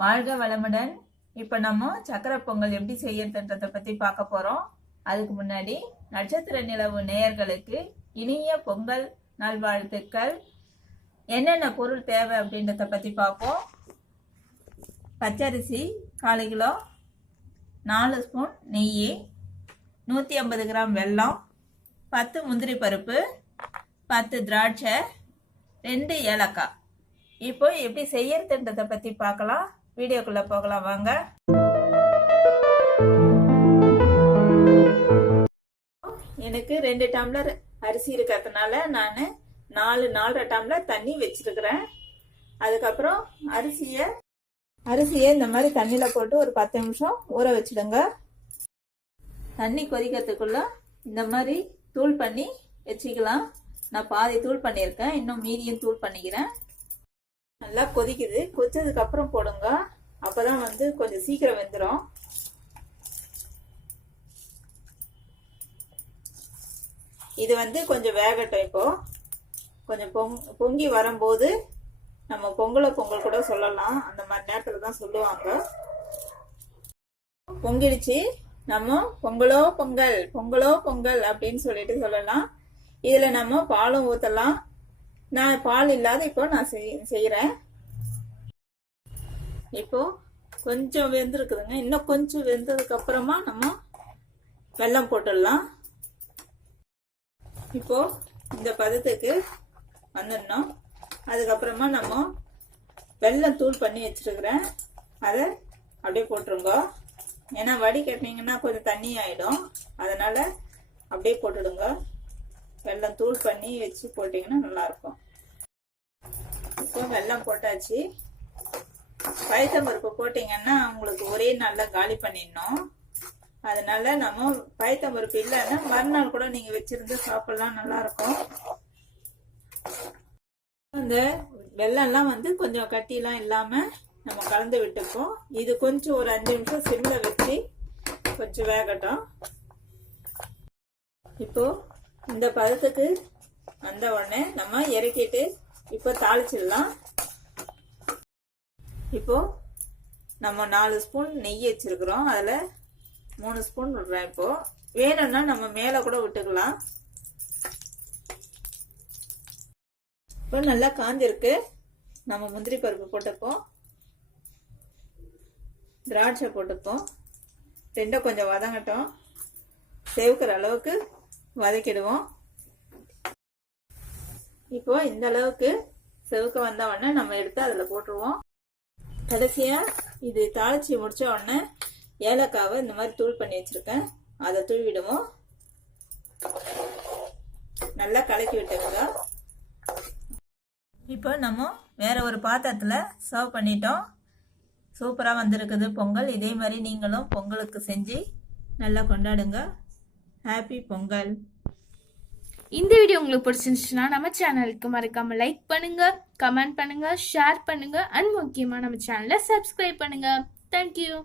வாழ்க வளமுடன். இப்போ நம்ம சக்கரை பொங்கல் எப்படி செய்யறதுன்றதை பற்றி பார்க்க போகிறோம். அதுக்கு முன்னாடி நட்சத்திர நிலவு நேயர்களுக்கு இனிய பொங்கல் நல்வாழ்த்துக்கள். என்னென்ன பொருள் தேவை அப்படின்றத பற்றி பார்ப்போம். பச்சரிசி 1/4 கிலோ, 4 ஸ்பூன் நெய், 150 கிராம் வெல்லம், 10 முந்திரி பருப்பு, 10 திராட்சை, 2 ஏலக்காய். இப்போ எப்படி செய்யறதுன்றதை பற்றி பார்க்கலாம். வீடியோக்குள்ளே போகலாம் வாங்க. எனக்கு 2 டம்ளர் அரிசி இருக்கிறதுனால நான் 4-4.5 டம்ளர் தண்ணி வச்சிருக்கிறேன். அதுக்கப்புறம் அரிசியை இந்த மாதிரி தண்ணியில் போட்டு ஒரு 10 நிமிஷம் ஊற வச்சிடுங்க. தண்ணி கொதிக்கிறதுக்குள்ள இந்த மாதிரி தூள் பண்ணி வச்சுக்கலாம். நான் பாதி தூள் பண்ணியிருக்கேன், இன்னும் மீதியும் தூள் பண்ணிக்கிறேன். நல்லா கொதிக்குது. கொதிச்சதுக்கு அப்புறம் போடுங்க, அப்பதான் கொஞ்சம் சீக்கிரம் வெந்துடும். இது கொஞ்சம் வேகட்டும். இப்போ கொஞ்சம் பொங்கி வரும்போது நம்ம பொங்கல் கூட சொல்லலாம். அந்த மாதிரி நேரத்துல தான் சொல்லுவாங்க. பொங்கிடுச்சு, நம்ம பொங்கலோ பொங்கல் அப்படின்னு சொல்லிட்டு சொல்லலாம். இதுல நம்ம பாலும் ஊத்தலாம். நான் பால் இல்லாத இப்போ நான் செய்யறேன். இப்போ கொஞ்சம் வெந்திருக்குதுங்க. இன்னும் கொஞ்சம் வெந்ததுக்கு அப்புறமா நம்ம வெல்லம் போட்டுடலாம். இப்போ இந்த பதத்துக்கு வந்துடணும். அதுக்கப்புறமா நம்ம வெல்லம் தூள் பண்ணி வச்சிருக்கிறேன், அதை அப்படியே போட்டுருங்க. ஏன்னா வடிகட்டினீங்கன்னா கொஞ்சம் தண்ணி ஆயிடும், அதனால அப்படியே போட்டுடுங்க. வெல்லம் தூள் பண்ணி வச்சு போட்டிங்கன்னா நல்லா இருக்கும். இப்போ வெல்லம் போட்டாச்சு. பயத்தம்பருப்பு போட்டிங்கன்னா உங்களுக்கு ஒரே நாள்ல காலி பண்ணிடணும். அதனால நம்ம பயத்தம்பருப்பு இல்லைன்னா மறுநாள் கூட நீங்க வச்சிருந்து சாப்பிடலாம், நல்லா இருக்கும். இந்த வெல்லம்லாம் கொஞ்சம் கட்டிலாம் இல்லாம நம்ம கலந்து விட்டுப்போம். இது கொஞ்சம் ஒரு 5 நிமிஷம் சிம்ல வச்சு கொஞ்சம் வேகட்டும். இப்போ இந்த பதத்துக்கு வந்த உடனே நம்ம இறக்கிட்டு இப்போ தாளிச்சிடலாம். இப்போ நம்ம 4 ஸ்பூன் நெய் வச்சிருக்கிறோம், அதுல 3 ஸ்பூன் விடுறேன். இப்போ வேணும்னா நம்ம மேல கூட விட்டுக்கலாம். இப்போ நல்லா காஞ்சிருக்கு. நம்ம முந்திரி பருப்பு போட்டுப்போம், திராட்சை போட்டுப்போம். ரெண்டும் கொஞ்சம் வதங்கட்டும். சேவுக்கிற அளவுக்கு வதக்கிடுவோம். இப்போ இந்த அளவுக்கு செவுக்க வந்த உடனே நம்ம எடுத்து அதுல போட்டுருவோம். கடைசியா இது தாளிச்சு முடிச்ச உடனே ஏலக்காவை இந்த மாதிரி தூள் பண்ணி வச்சிருக்கேன், அதை தூவிடுவோம். நல்லா கலக்கி விட்டுருங்க. இப்போ நம்ம வேற ஒரு பாத்திரத்துல சர்வ் பண்ணிட்டோம். சூப்பரா வந்திருக்குது பொங்கல். இதே மாதிரி நீங்களும் பொங்கலுக்கு செஞ்சு நல்லா கொண்டாடுங்க. ஹாப்பி பொங்கல். இந்த வீடியோ உங்களுக்கு பிடிச்சிருந்துச்சுன்னா நம்ம சேனலுக்கு மறக்காம லைக் பண்ணுங்க, கமெண்ட் பண்ணுங்க, ஷேர் பண்ணுங்க, அண்ட் முக்கியமா நம்ம சேனலை சப்ஸ்கிரைப் பண்ணுங்க. தேங்க்யூ.